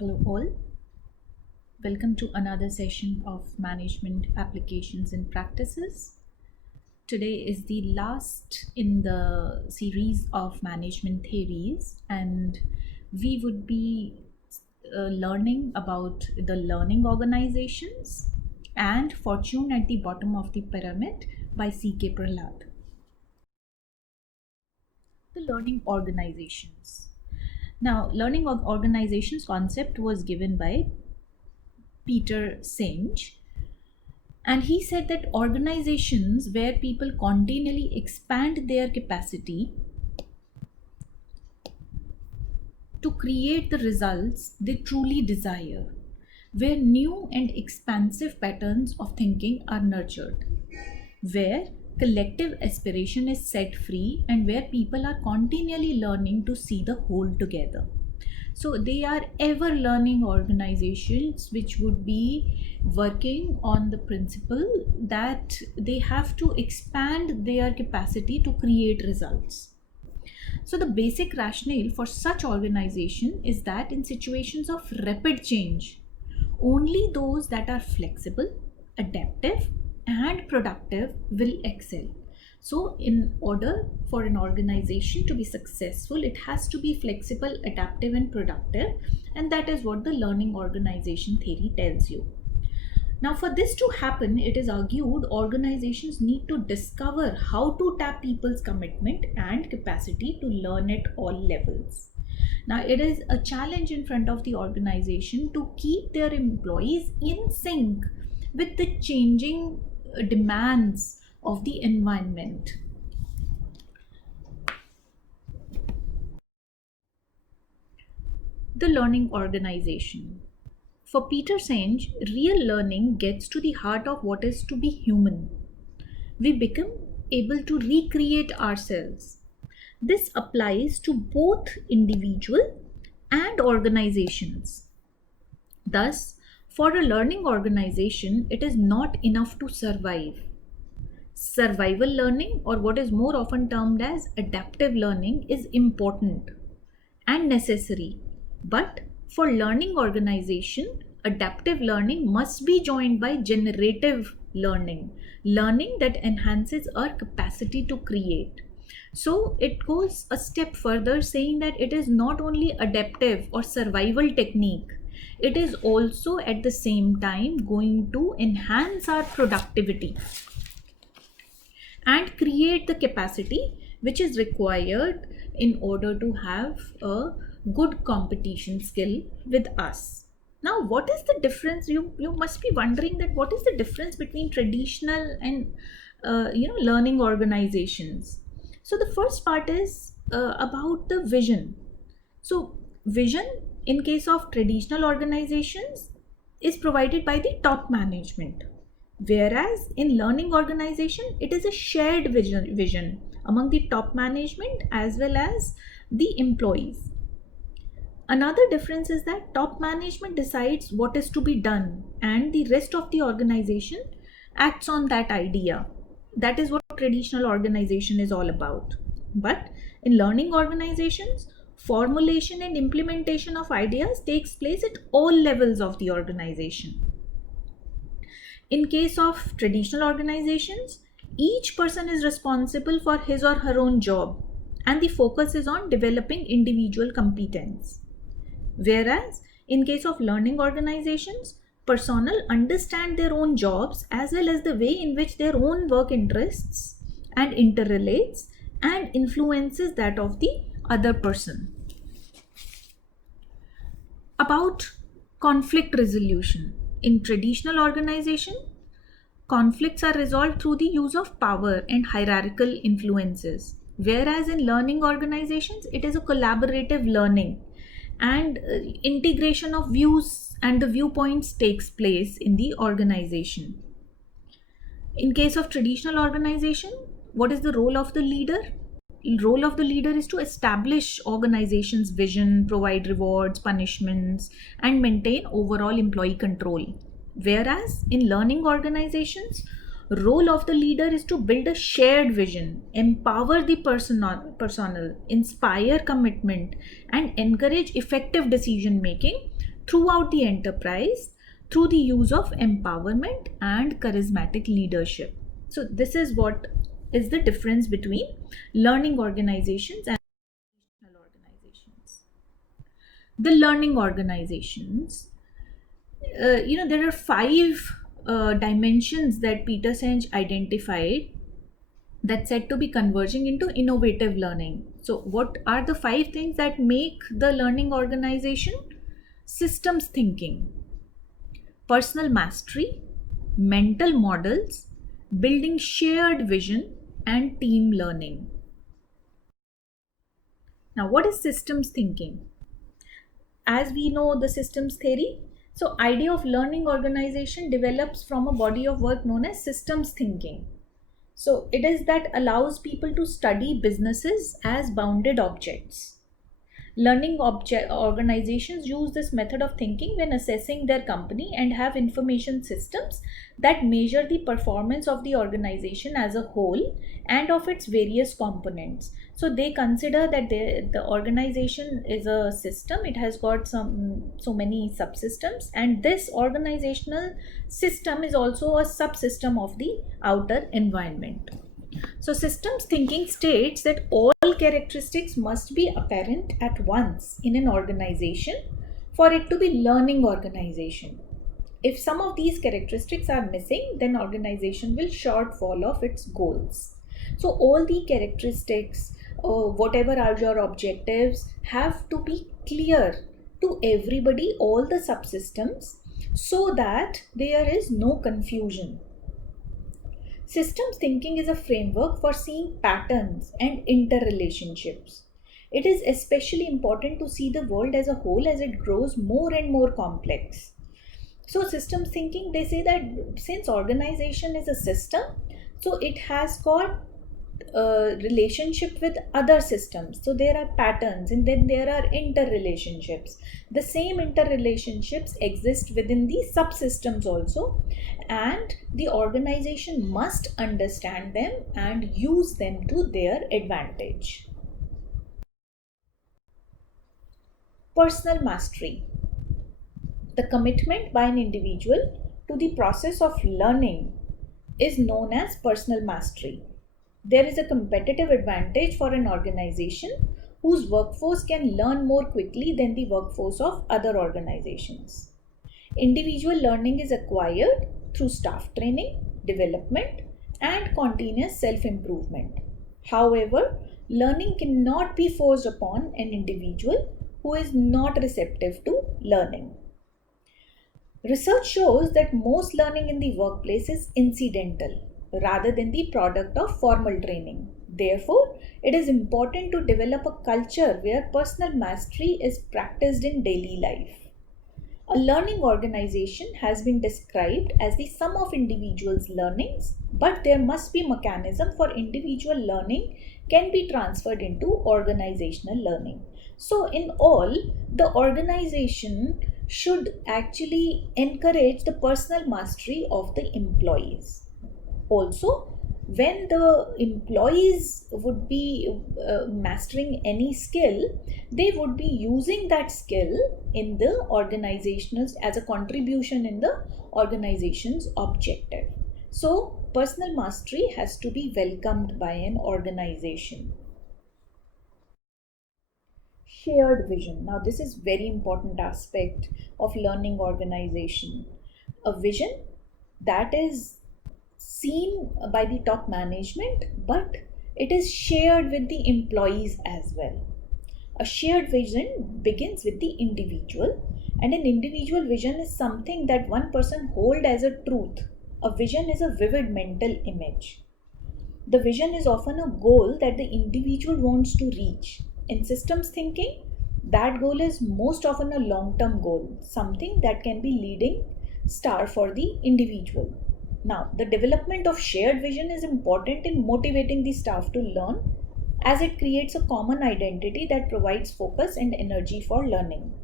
Hello, all. Welcome to another session of Management Applications and Practices. Today is the last in the series of management theories, and we would be learning about the learning organizations and Fortune at the Bottom of the Pyramid by C.K. Prahlad. The learning organizations. Now, learning organizations concept was given by Peter Senge, and he said that organizations where people continually expand their capacity to create the results they truly desire, where new and expansive patterns of thinking are nurtured, where collective aspiration is set free, and where people are continually learning to see the whole together. So they are ever learning organizations which would be working on the principle that they have to expand their capacity to create results. So the basic rationale for such organization is that in situations of rapid change, only those that are flexible, adaptive, and productive will excel. So, in order for an organization to be successful, it has to be flexible, adaptive, and productive, and that is what the learning organization theory tells you. Now, for this to happen, it is argued organizations need to discover how to tap people's commitment and capacity to learn at all levels. Now, it is a challenge in front of the organization to keep their employees in sync with the changing demands of the environment. The learning organization. For Peter Senge, real learning gets to the heart of what is to be human. We become able to recreate ourselves. This applies to both individual and organizations. Thus, for a learning organization, it is not enough to survive. Survival learning, or what is more often termed as adaptive learning, is important and necessary. But for learning organization, adaptive learning must be joined by generative learning, learning that enhances our capacity to create. So it goes a step further, saying that it is not only adaptive or survival technique, it is also at the same time going to enhance our productivity and create the capacity which is required in order to have a good competition skill with us. Now, what is the difference? You must be wondering that what is the difference between traditional and learning organizations. So the first part is about the vision. So vision in case of traditional organizations is provided by the top management, whereas in learning organization it is a shared vision among the top management as well as the employees. Another difference is that top management decides what is to be done and the rest of the organization acts on that idea. That is what traditional organization is all about. But in learning organizations, formulation and implementation of ideas takes place at all levels of the organization. In case of traditional organizations, each person is responsible for his or her own job, and the focus is on developing individual competence. Whereas, in case of learning organizations, personnel understand their own jobs as well as the way in which their own work interests and interrelates and influences that of the other person. About conflict resolution. In traditional organization, conflicts are resolved through the use of power and hierarchical influences. Whereas in learning organizations, it is a collaborative learning and integration of views and the viewpoints takes place in the organization. In case of traditional organization, what is the role of the leader? Role of the leader is to establish organization's vision, provide rewards, punishments, and maintain overall employee control. Whereas in learning organizations, role of the leader is to build a shared vision, empower the personnel, inspire commitment, and encourage effective decision making throughout the enterprise through the use of empowerment and charismatic leadership. So, this is what is the difference between learning organizations and educational organizations. The learning organizations, there are five dimensions that Peter Senge identified that said to be converging into innovative learning. So, what are the five things that make the learning organization? Systems thinking, personal mastery, mental models, building shared vision, and team learning. Now, what is systems thinking? As we know the systems theory, so idea of learning organization develops from a body of work known as systems thinking. So it is that allows people to study businesses as bounded objects. Learning organizations use this method of thinking when assessing their company and have information systems that measure the performance of the organization as a whole and of its various components. So they consider that the organization is a system. It has got so many subsystems, and this organizational system is also a subsystem of the outer environment. So, systems thinking states that all characteristics must be apparent at once in an organization for it to be learning organization. If some of these characteristics are missing, then organization will shortfall of its goals. So, all the characteristics, whatever are your objectives, have to be clear to everybody, all the subsystems, so that there is no confusion. Systems thinking is a framework for seeing patterns and interrelationships. It is especially important to see the world as a whole as it grows more and more complex. So, systems thinking, they say that since organization is a system, so it has got a relationship with other systems. So, there are patterns and then there are interrelationships. The same interrelationships exist within the subsystems also, and the organization must understand them and use them to their advantage. Personal mastery. The commitment by an individual to the process of learning is known as personal mastery. There is a competitive advantage for an organization whose workforce can learn more quickly than the workforce of other organizations. Individual learning is acquired through staff training, development, and continuous self improvement. However, learning cannot be forced upon an individual who is not receptive to learning. Research shows that most learning in the workplace is incidental rather than the product of formal training. Therefore, it is important to develop a culture where personal mastery is practiced in daily life. A learning organization has been described as the sum of individuals' learnings, but there must be a mechanism for individual learning can be transferred into organizational learning. So, in all, the organization should actually encourage the personal mastery of the employees. Also, when the employees would be mastering any skill, they would be using that skill in the organizational as a contribution in the organization's objective. So, personal mastery has to be welcomed by an organization. Shared vision. Now, this is very important aspect of learning organization. A vision that is seen by the top management, but it is shared with the employees as well. A shared vision begins with the individual, and an individual vision is something that one person holds as a truth. A vision is a vivid mental image. The vision is often a goal that the individual wants to reach. In systems thinking, that goal is most often a long-term goal, something that can be leading star for the individual. Now, the development of shared vision is important in motivating the staff to learn, as it creates a common identity that provides focus and energy for learning.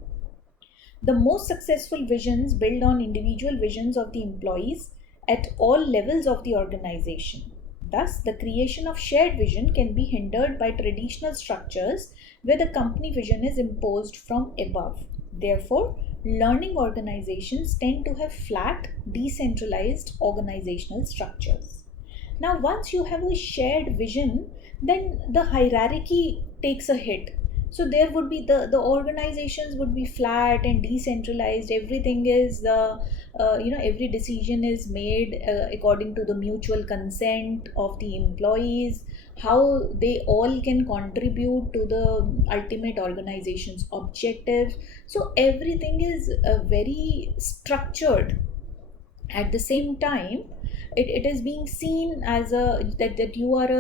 The most successful visions build on individual visions of the employees at all levels of the organization. Thus, the creation of shared vision can be hindered by traditional structures where the company vision is imposed from above. Therefore, learning organizations tend to have flat, decentralized organizational structures. Now, once you have a shared vision, then the hierarchy takes a hit. So there would be the organizations would be flat and decentralized. Everything is every decision is made according to the mutual consent of the employees, how they all can contribute to the ultimate organization's objective. So everything is very structured. At the same time, it is being seen as that you are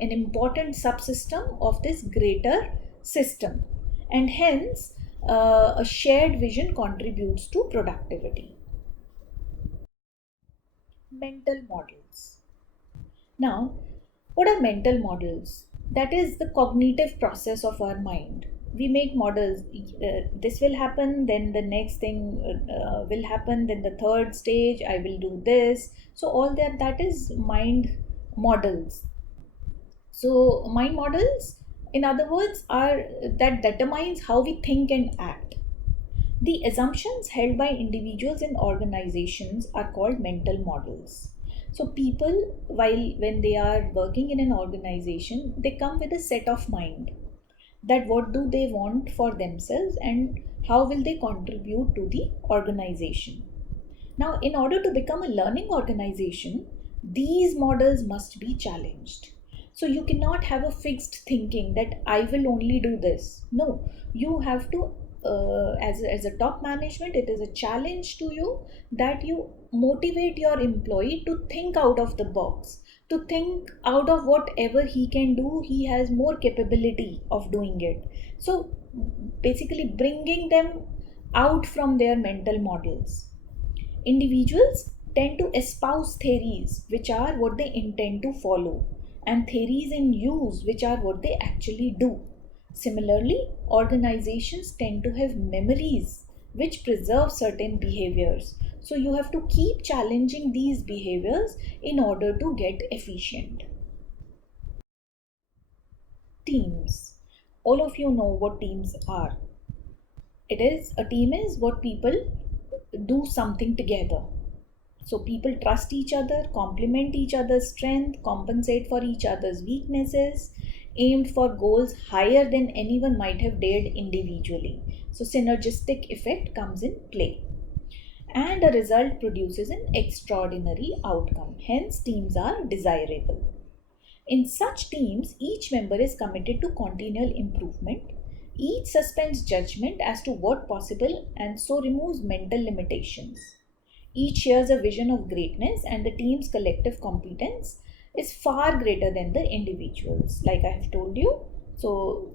an important subsystem of this greater system, and hence a shared vision contributes to productivity. Mental models. Now, what are mental models? That is the cognitive process of our mind. We make models. This will happen, then the next thing will happen, then the third stage, I will do this. So, all that is mind models. So, mind models, in other words, are that determines how we think and act. The assumptions held by individuals and organizations are called mental models. So people, when they are working in an organization, they come with a set of mind, that what do they want for themselves and how will they contribute to the organization. Now, in order to become a learning organization, these models must be challenged. So, you cannot have a fixed thinking that I will only do this. No, you have to, as a top management, it is a challenge to you that you motivate your employee to think out of the box, to think out of whatever he can do. He has more capability of doing it. So, basically, bringing them out from their mental models. Individuals tend to espouse theories which are what they intend to follow, and theories in use which are what they actually do. Similarly, organizations tend to have memories which preserve certain behaviors. So you have to keep challenging these behaviors in order to get efficient. Teams. All of you know what teams are. A team is what people do something together. So people trust each other, complement each other's strength, compensate for each other's weaknesses, aimed for goals higher than anyone might have dared individually. So synergistic effect comes in play. And a result produces an extraordinary outcome. Hence, teams are desirable. In such teams, each member is committed to continual improvement. Each suspends judgment as to what possible and so removes mental limitations. Each shares a vision of greatness, and the team's collective competence is far greater than the individuals. Like I have told you, so the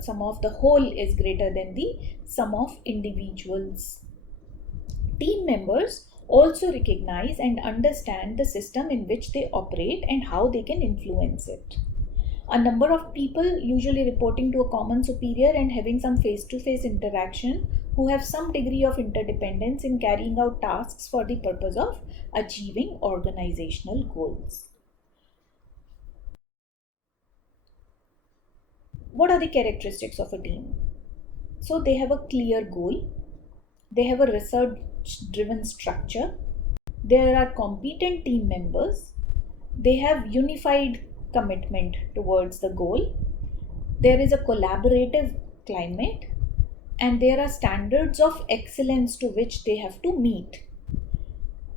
sum of the whole is greater than the sum of individuals. Team members also recognize and understand the system in which they operate and how they can influence it. A number of people, usually reporting to a common superior and having some face to face interaction, who have some degree of interdependence in carrying out tasks for the purpose of achieving organizational goals. What are the characteristics of a team? So, they have a clear goal, they have a research driven structure, there are competent team members, they have unified commitment towards the goal, there is a collaborative climate, and there are standards of excellence to which they have to meet.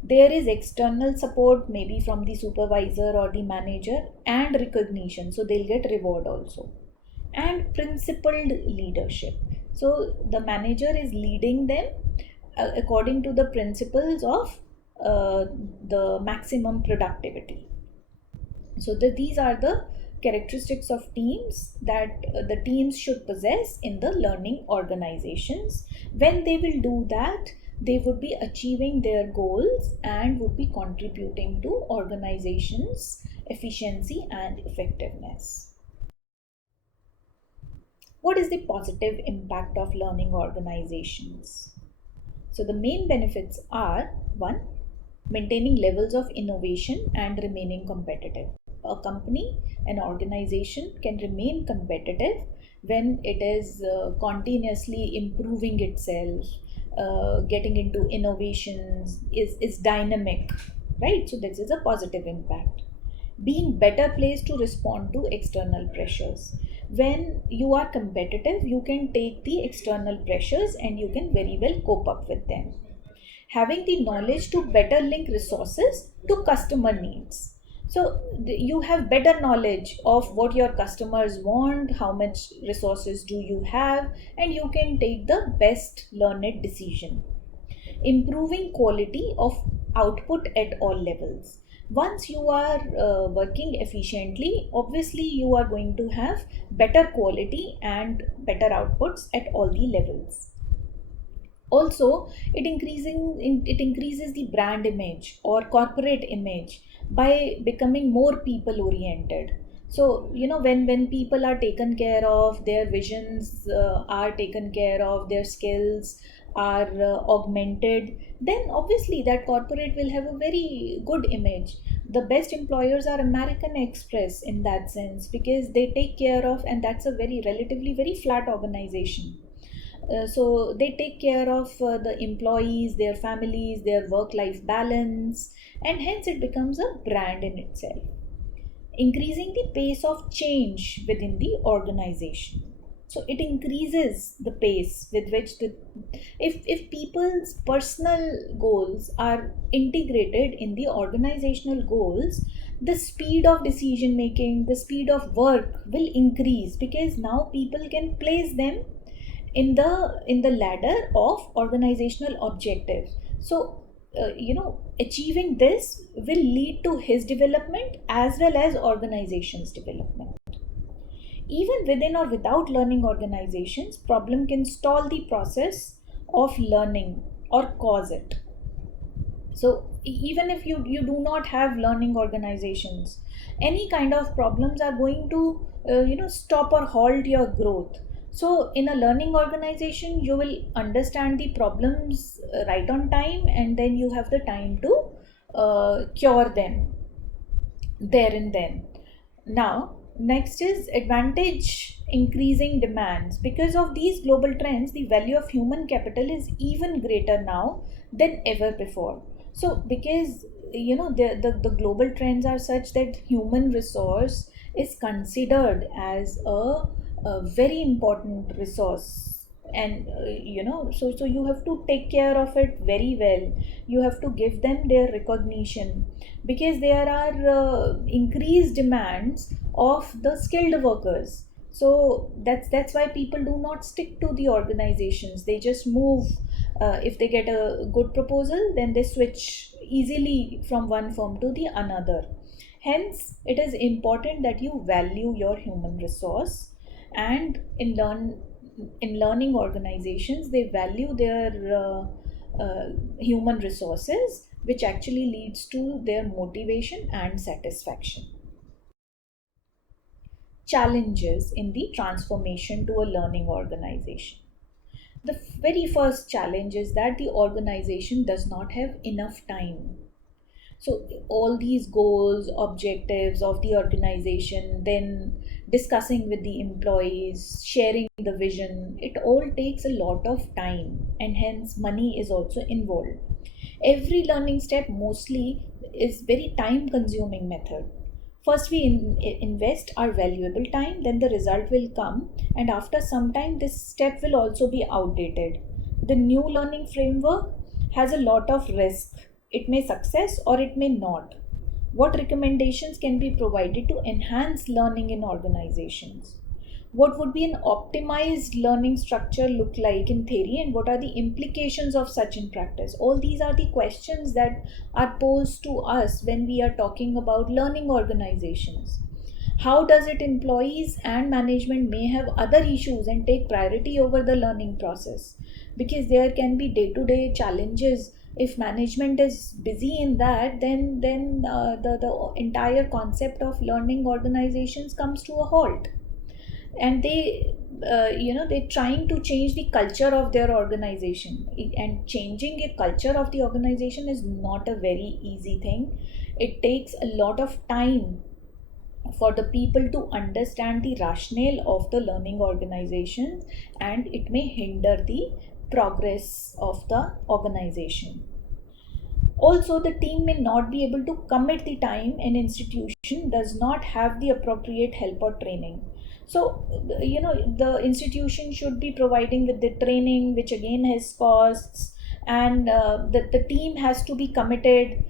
There is external support, maybe from the supervisor or the manager, and recognition, so they'll get reward also. And principled leadership. So the manager is leading them according to the principles of the maximum productivity. So these are the characteristics of teams that the teams should possess in the learning organizations. When they will do that, they would be achieving their goals and would be contributing to organizations' efficiency and effectiveness. What is the positive impact of learning organizations? So the main benefits are: one, maintaining levels of innovation and remaining competitive. A company, an organization can remain competitive when it is continuously improving itself, getting into innovations, is dynamic, right? So this is a positive impact. Being better placed to respond to external pressures. When you are competitive, you can take the external pressures and you can very well cope up with them. Having the knowledge to better link resources to customer needs. So you have better knowledge of what your customers want, how much resources do you have, and you can take the best learned decision. Improving quality of output at all levels. Once you are working efficiently, obviously you are going to have better quality and better outputs at all the levels. Also, it increases the brand image or corporate image by becoming more people oriented. So when people are taken care of, their visions are taken care of, their skills are augmented, then obviously that corporate will have a very good image. The best employers are American Express in that sense, because they take care of, and that's a very relatively very flat organization. So they take care of the employees, their families, their work life balance, and hence it becomes a brand in itself. Increasing the pace of change within the organization. So it increases the pace with which if people's personal goals are integrated in the organizational goals, the speed of decision making, the speed of work will increase, because now people can place them in the ladder of organizational objectives. So achieving this will lead to his development as well as organization's development. Even within or without learning organizations, problem can stall the process of learning or cause it. So even if you do not have learning organizations, any kind of problems are going to stop or halt your growth. So in a learning organization, you will understand the problems right on time, and then you have the time to cure them there and then. Now, next is advantage increasing demands. Because of these global trends, the value of human capital is even greater now than ever before. So, because the global trends are such that human resource is considered as a very important resource, and so you have to take care of it very well. You have to give them their recognition, because there are increased demands of the skilled workers. So that's why people do not stick to the organizations. They just move. If they get a good proposal, then they switch easily from one firm to the another. Hence it is important that you value your human resource. And in learning organizations, they value their human resources, which actually leads to their motivation and satisfaction. Challenges in the transformation to a learning organization. The very first challenge is that the organization does not have enough time. So all these goals, objectives of the organization, then discussing with the employees, sharing the vision, it all takes a lot of time, and hence money is also involved. Every learning step mostly is very time consuming method. First we invest our valuable time, then the result will come, and after some time this step will also be outdated. The new learning framework has a lot of risk. It may success or it may not. What recommendations can be provided to enhance learning in organizations? What would be an optimized learning structure look like in theory, and what are the implications of such in practice? All these are the questions that are posed to us when we are talking about learning organizations. How does it employees and management may have other issues and take priority over the learning process? Because there can be day to day challenges. If management is busy in that, then the entire concept of learning organizations comes to a halt. And they're trying to change the culture of their organization. And changing a culture of the organization is not a very easy thing. It takes a lot of time for the people to understand the rationale of the learning organization, and it may hinder the progress of the organization. Also, the team may not be able to commit the time, an institution does not have the appropriate help or training. So, the institution should be providing with the training, which again has costs, and the team has to be committed.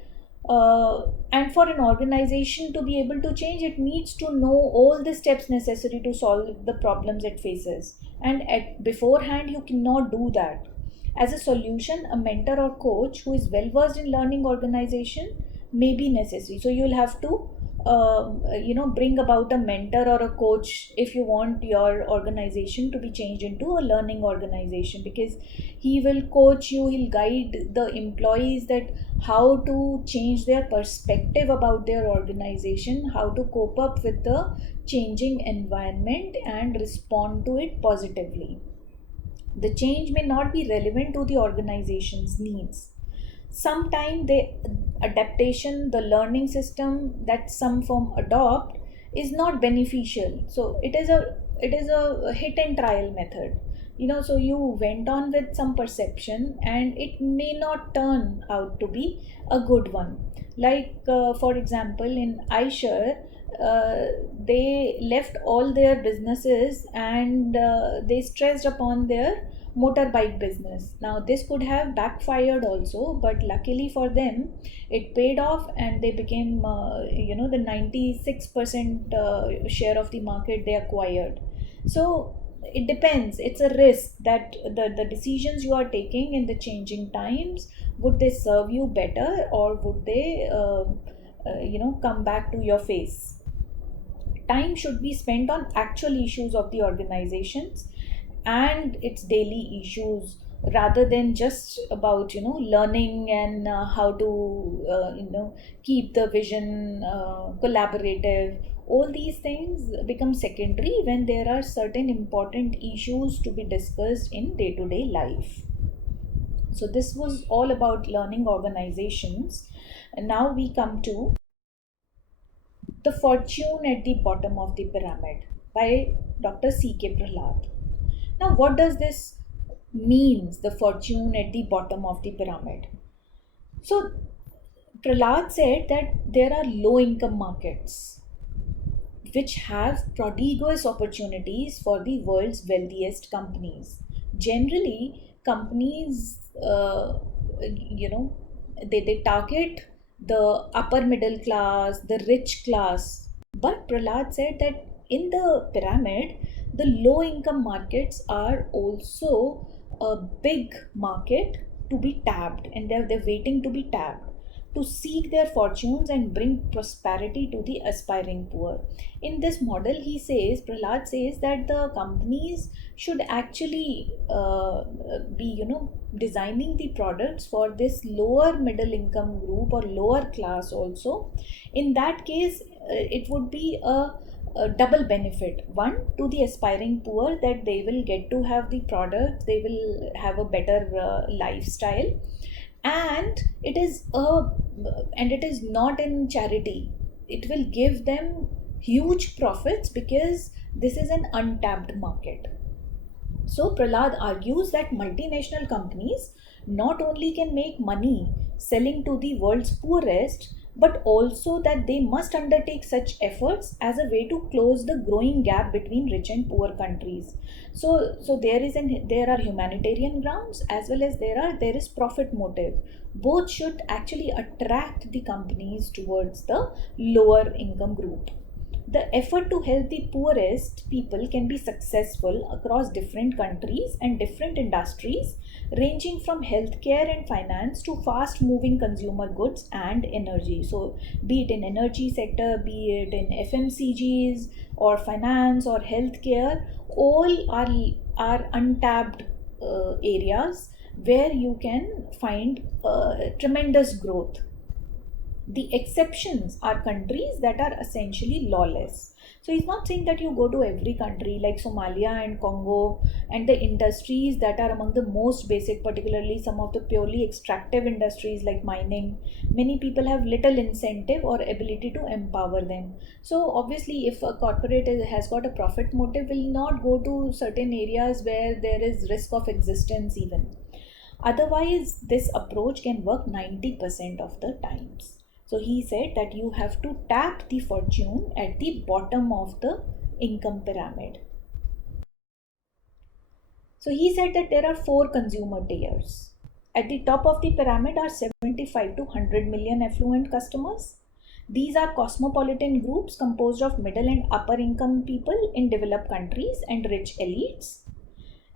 And for an organization to be able to change, it needs to know all the steps necessary to solve the problems it faces. And at beforehand, you cannot do that. As a solution, a mentor or coach who is well versed in learning organization may be necessary. So you'll have to bring about a mentor or a coach if you want your organization to be changed into a learning organization, because he will coach you, he'll guide the employees that how to change their perspective about their organization, how to cope up with the changing environment and respond to it positively. The change may not be relevant to the organization's needs. Sometimes the adaptation, the learning system that some firm adopt is not beneficial. So it is a hit and trial method. So you went on with some perception and it may not turn out to be a good one. Like for example, in iShare, they left all their businesses and they stressed upon their motorbike business. Now, this could have backfired also, but luckily for them, it paid off and they became, the 96% share of the market they acquired. So, it depends. It's a risk that the decisions you are taking in the changing times, would they serve you better or would they, come back to your face? Time should be spent on actual issues of the organizations and its daily issues, rather than just about learning and how to keep the vision collaborative. All these things become secondary when there are certain important issues to be discussed in day to day life. So this was all about learning organizations, and now we come to The Fortune at the Bottom of the Pyramid by Dr. C.K. Prahlad. Now, what does this means, the fortune at the bottom of the pyramid? So, Prahlad said that there are low income markets which have prodigious opportunities for the world's wealthiest companies. Generally, companies, they target the upper middle class, the rich class. But Prahlad said that in the pyramid, the low income markets are also a big market to be tapped, and they're waiting to be tapped to seek their fortunes and bring prosperity to the aspiring poor. In this model, Prahlad says that the companies should actually be, designing the products for this lower middle income group or lower class also. In that case, it would be a double benefit. One, to the aspiring poor, that they will get to have the product, they will have a better lifestyle, and it is not in charity. It will give them huge profits because this is an untapped market. So Prahlad argues that multinational companies not only can make money selling to the world's poorest, but also that they must undertake such efforts as a way to close the growing gap between rich and poor countries. So there are humanitarian grounds as well as there is profit motive. Both should actually attract the companies towards the lower income group. The effort to help the poorest people can be successful across different countries and different industries, ranging from healthcare and finance to fast moving consumer goods and energy. So, be it in energy sector, be it in FMCGs or finance or healthcare, all are untapped areas where you can find tremendous growth. The exceptions are countries that are essentially lawless. So he's not saying that you go to every country like Somalia and Congo and the industries that are among the most basic, particularly some of the purely extractive industries like mining. Many people have little incentive or ability to empower them. So obviously, if a has got a profit motive, will not go to certain areas where there is risk of existence even. Otherwise, this approach can work 90% of the times. So he said that you have to tap the fortune at the bottom of the income pyramid. So he said that there are four consumer tiers. At the top of the pyramid are 75 to 100 million affluent customers. These are cosmopolitan groups composed of middle and upper income people in developed countries and rich elites.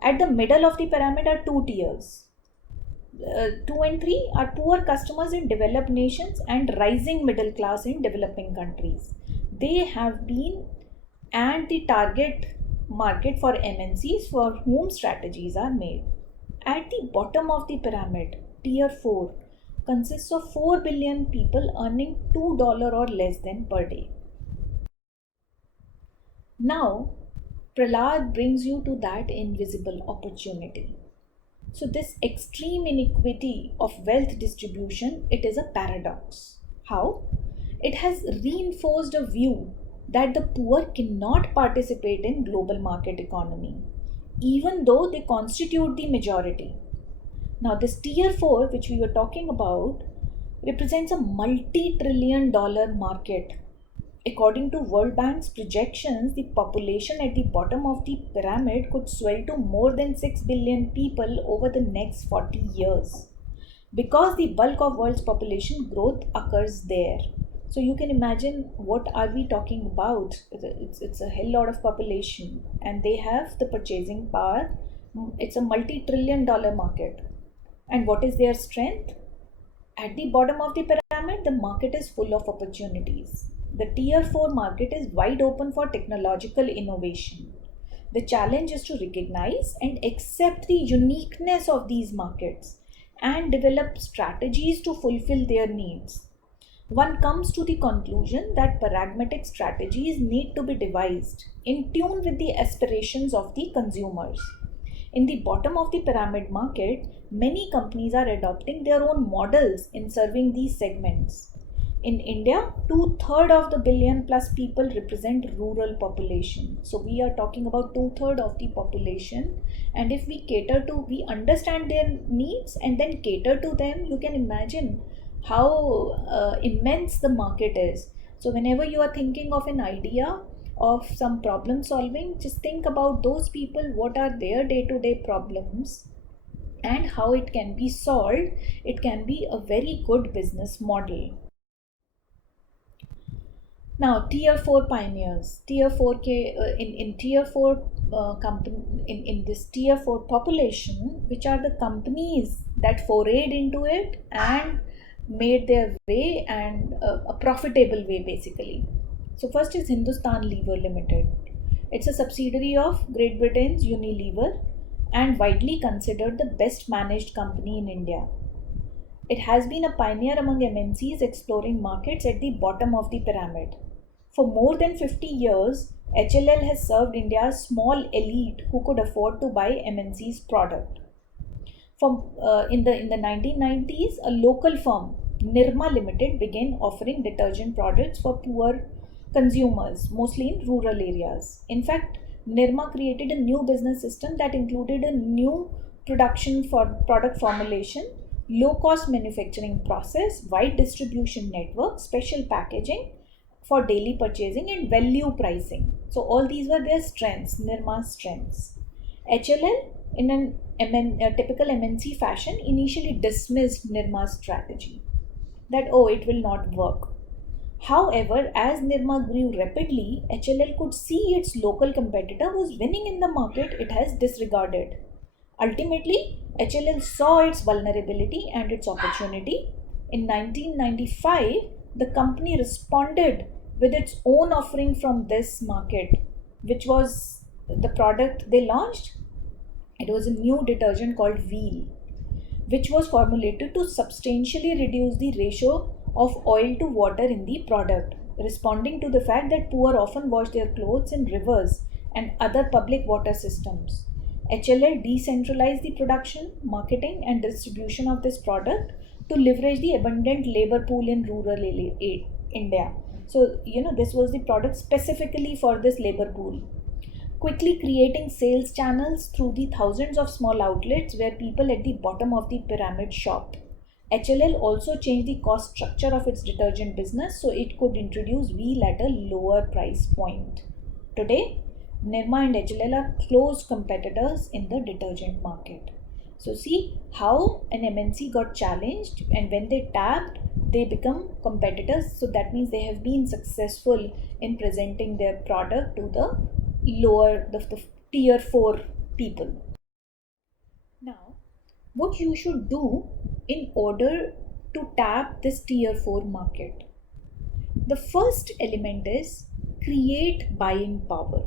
At the middle of the pyramid are two tiers. 2 and 3 are poor customers in developed nations and rising middle class in developing countries. They have been and the target market for MNCs for whom strategies are made. At the bottom of the pyramid, tier 4 consists of 4 billion people earning $2 or less than per day. Now, Prahlad brings you to that invisible opportunity. So this extreme inequity of wealth distribution, it is a paradox. How? It has reinforced a view that the poor cannot participate in global market economy, even though they constitute the majority. Now this tier 4, which we were talking about, represents a multi-trillion dollar market. According to World Bank's projections, the population at the bottom of the pyramid could swell to more than 6 billion people over the next 40 years because the bulk of world's population growth occurs there. So you can imagine what are we talking about. It's a hell lot of population and they have the purchasing power. It's a multi-trillion dollar market. And what is their strength? At the bottom of the pyramid, the market is full of opportunities. The tier 4 market is wide open for technological innovation. The challenge is to recognize and accept the uniqueness of these markets and develop strategies to fulfill their needs. One comes to the conclusion that pragmatic strategies need to be devised in tune with the aspirations of the consumers. In the bottom of the pyramid market, many companies are adopting their own models in serving these segments. In India, two-thirds of the billion plus people represent rural population. So we are talking about two-thirds of the population. And if we understand their needs and then cater to them, you can imagine how immense the market is. So whenever you are thinking of an idea of some problem solving, just think about those people, what are their day-to-day problems and how it can be solved. It can be a very good business model. Now, tier 4 pioneers, tier 4K in tier 4 company in this tier 4 population, which are the companies that forayed into it and made their way and a profitable way basically. So first is Hindustan Lever Limited. It's a subsidiary of Great Britain's Unilever and widely considered the best managed company in India. It has been a pioneer among MNCs exploring markets at the bottom of the pyramid. For more than 50 years, HLL has served India's small elite who could afford to buy MNC's product. In the 1990s, a local firm, Nirma Limited, began offering detergent products for poor consumers, mostly in rural areas. In fact, Nirma created a new business system that included a new production for product formulation, low cost manufacturing process, wide distribution network, special packaging for daily purchasing, and value pricing. So all these were their strengths, Nirma's strengths. HLL, in a typical MNC fashion, initially dismissed Nirma's strategy that, oh, it will not work. However, as Nirma grew rapidly, HLL could see its local competitor was winning in the market it has disregarded. Ultimately, HLL saw its vulnerability and its opportunity. In 1995, the company responded with its own offering from this market, which was the product they launched. It was a new detergent called Wheel, which was formulated to substantially reduce the ratio of oil to water in the product, responding to the fact that poor often wash their clothes in rivers and other public water systems. HLL decentralized the production, marketing, and distribution of this product to leverage the abundant labor pool in rural India. So, this was the product specifically for this labor pool, quickly creating sales channels through the thousands of small outlets where people at the bottom of the pyramid shop. HLL also changed the cost structure of its detergent business so it could introduce wheel at a lower price point. Today, Nirma and HLL are close competitors in the detergent market. So see how an MNC got challenged, and when they tapped, they become competitors. So that means they have been successful in presenting their product to the tier 4 people. Now, what you should do in order to tap this tier 4 market? The first element is create buying power.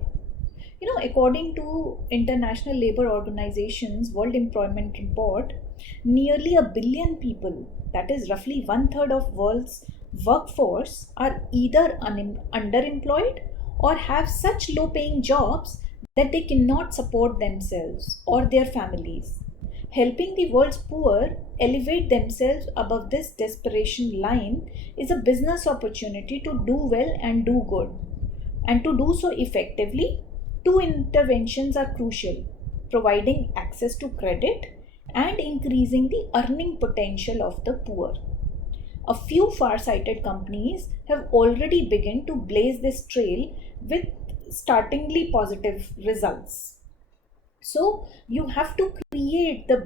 According to International Labour Organization's World Employment Report, nearly a billion people, that is roughly one third of world's workforce, are either underemployed or have such low paying jobs that they cannot support themselves or their families. Helping the world's poor elevate themselves above this desperation line is a business opportunity to do well and do good. And to do so effectively, two interventions are crucial: providing access to credit and increasing the earning potential of the poor. A few far-sighted companies have already begun to blaze this trail with startlingly positive results. So you have to create the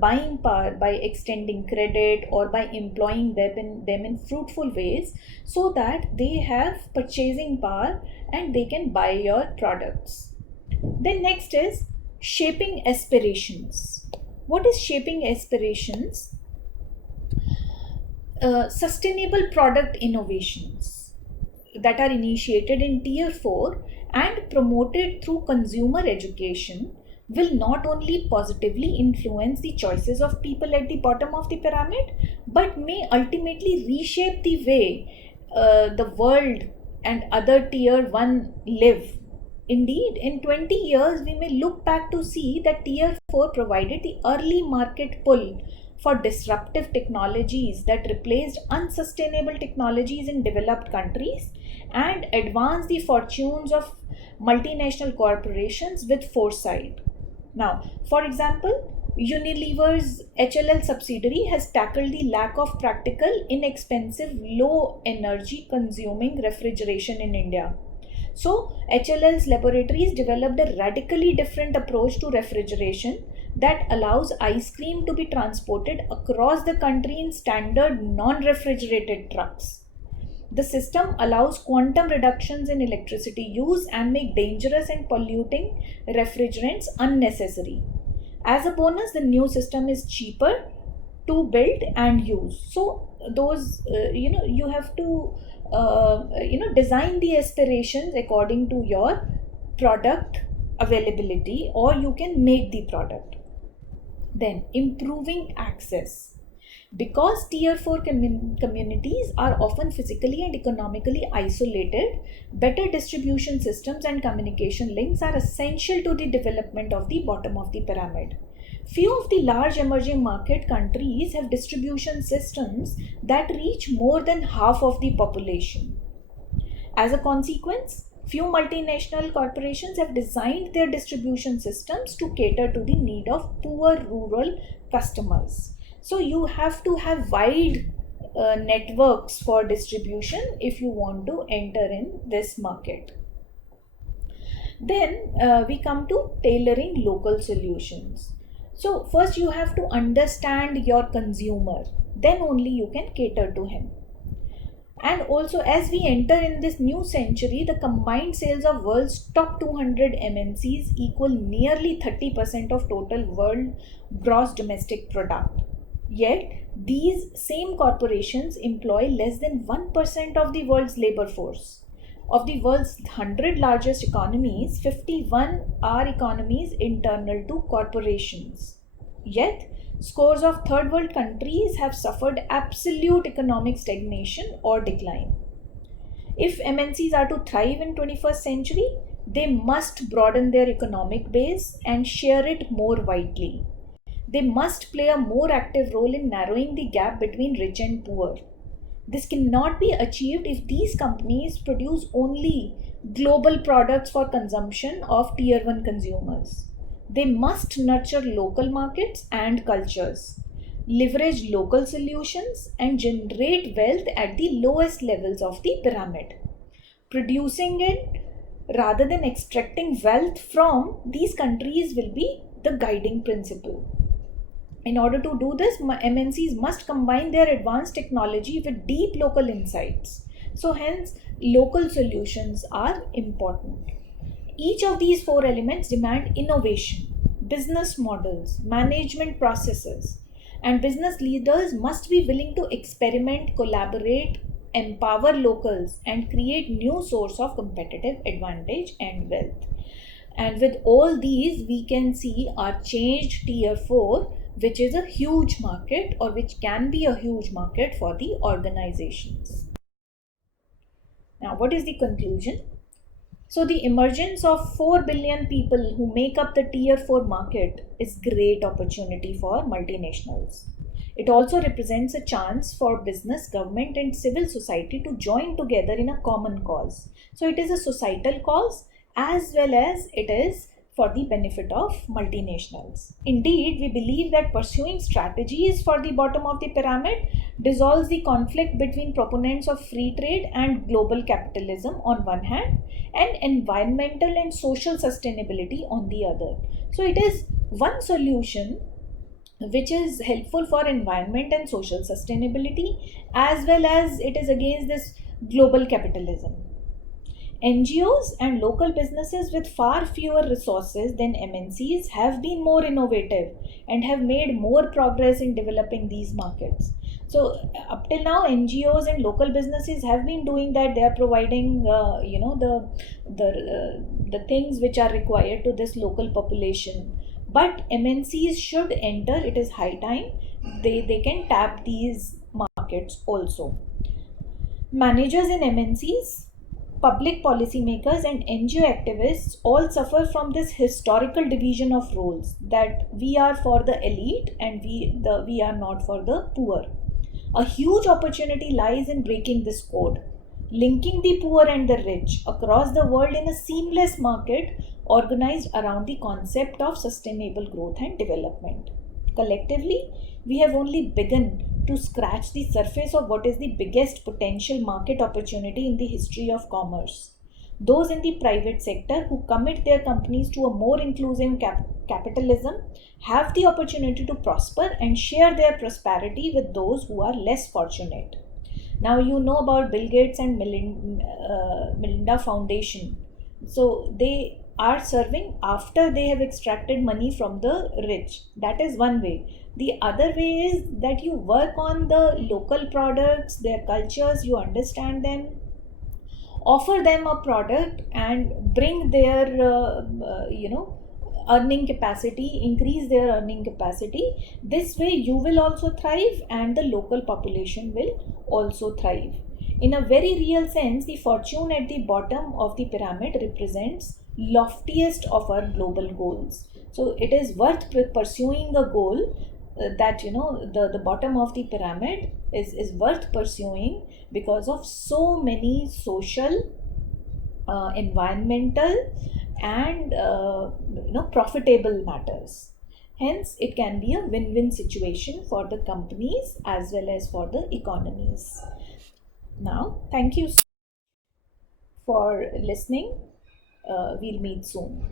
buying power by extending credit or by employing them in fruitful ways, so that they have purchasing power and they can buy your products. Then next is shaping aspirations. What is shaping aspirations? Sustainable product innovations that are initiated in tier 4 and promoted through consumer education will not only positively influence the choices of people at the bottom of the pyramid, but may ultimately reshape the way the world and other tier 1 live. Indeed, in 20 years, we may look back to see that tier 4 provided the early market pull for disruptive technologies that replaced unsustainable technologies in developed countries and advanced the fortunes of multinational corporations with foresight. Now, for example, Unilever's HLL subsidiary has tackled the lack of practical, inexpensive, low energy consuming refrigeration in India. So, HLL's laboratories developed a radically different approach to refrigeration that allows ice cream to be transported across the country in standard non-refrigerated trucks. The system allows quantum reductions in electricity use and make dangerous and polluting refrigerants unnecessary. As a bonus, the new system is cheaper to build and use. So those you have to design the aspirations according to your product availability, or you can make the product. Then improving access. Because tier 4 communities are often physically and economically isolated, better distribution systems and communication links are essential to the development of the bottom of the pyramid. Few of the large emerging market countries have distribution systems that reach more than half of the population. As a consequence, few multinational corporations have designed their distribution systems to cater to the need of poor rural customers. So you have to have wide networks for distribution if you want to enter in this market. Then we come to tailoring local solutions. So first you have to understand your consumer, then only you can cater to him. And also, as we enter in this new century, the combined sales of world's top 200 MNCs equal nearly 30% of total world gross domestic product. Yet, these same corporations employ less than 1% of the world's labor force. Of the world's 100 largest economies, 51 are economies internal to corporations. Yet, scores of third world countries have suffered absolute economic stagnation or decline. If MNCs are to thrive in 21st century, they must broaden their economic base and share it more widely. They must play a more active role in narrowing the gap between rich and poor. This cannot be achieved if these companies produce only global products for consumption of tier 1 consumers. They must nurture local markets and cultures, leverage local solutions, and generate wealth at the lowest levels of the pyramid. Producing it rather than extracting wealth from these countries will be the guiding principle. In order to do this, MNCs must combine their advanced technology with deep local insights. So, hence, local solutions are important. Each of these four elements demand innovation, business models, management processes, and business leaders must be willing to experiment, collaborate, empower locals, and create new source of competitive advantage and wealth. And with all these, we can see our changed tier 4, which is a huge market or which can be a huge market for the organizations. Now, what is the conclusion? So, the emergence of 4 billion people who make up the tier 4 market is great opportunity for multinationals. It also represents a chance for business, government, and civil society to join together in a common cause. So, it is a societal cause as well as it is for the benefit of multinationals. Indeed, we believe that pursuing strategies for the bottom of the pyramid dissolves the conflict between proponents of free trade and global capitalism on one hand and environmental and social sustainability on the other. So, it is one solution which is helpful for environment and social sustainability as well as it is against this global capitalism. NGOs and local businesses with far fewer resources than MNCs have been more innovative and have made more progress in developing these markets. So up till now, NGOs and local businesses have been doing that. They are providing, the things which are required to this local population. But MNCs should enter. It is high time. They can tap these markets also. Managers in MNCs, public policymakers, and NGO activists all suffer from this historical division of roles that we are for the elite and we are not for the poor. A huge opportunity lies in breaking this code, linking the poor and the rich across the world in a seamless market organized around the concept of sustainable growth and development. Collectively, we have only begun to scratch the surface of what is the biggest potential market opportunity in the history of commerce. Those in the private sector who commit their companies to a more inclusive capitalism have the opportunity to prosper and share their prosperity with those who are less fortunate. Now, you know about Bill Gates and Melinda Foundation. So, they are serving after they have extracted money from the rich. That is one way. The other way is that you work on the local products, their cultures, you understand them, offer them a product and bring their earning capacity, increase their earning capacity. This way you will also thrive and the local population will also thrive. In a very real sense, the fortune at the bottom of the pyramid represents loftiest of our global goals. So it is worth pursuing a goal that the bottom of the pyramid is worth pursuing because of so many social, environmental, and profitable matters. Hence, it can be a win-win situation for the companies as well as for the economies. Now, thank you for listening. We'll meet soon.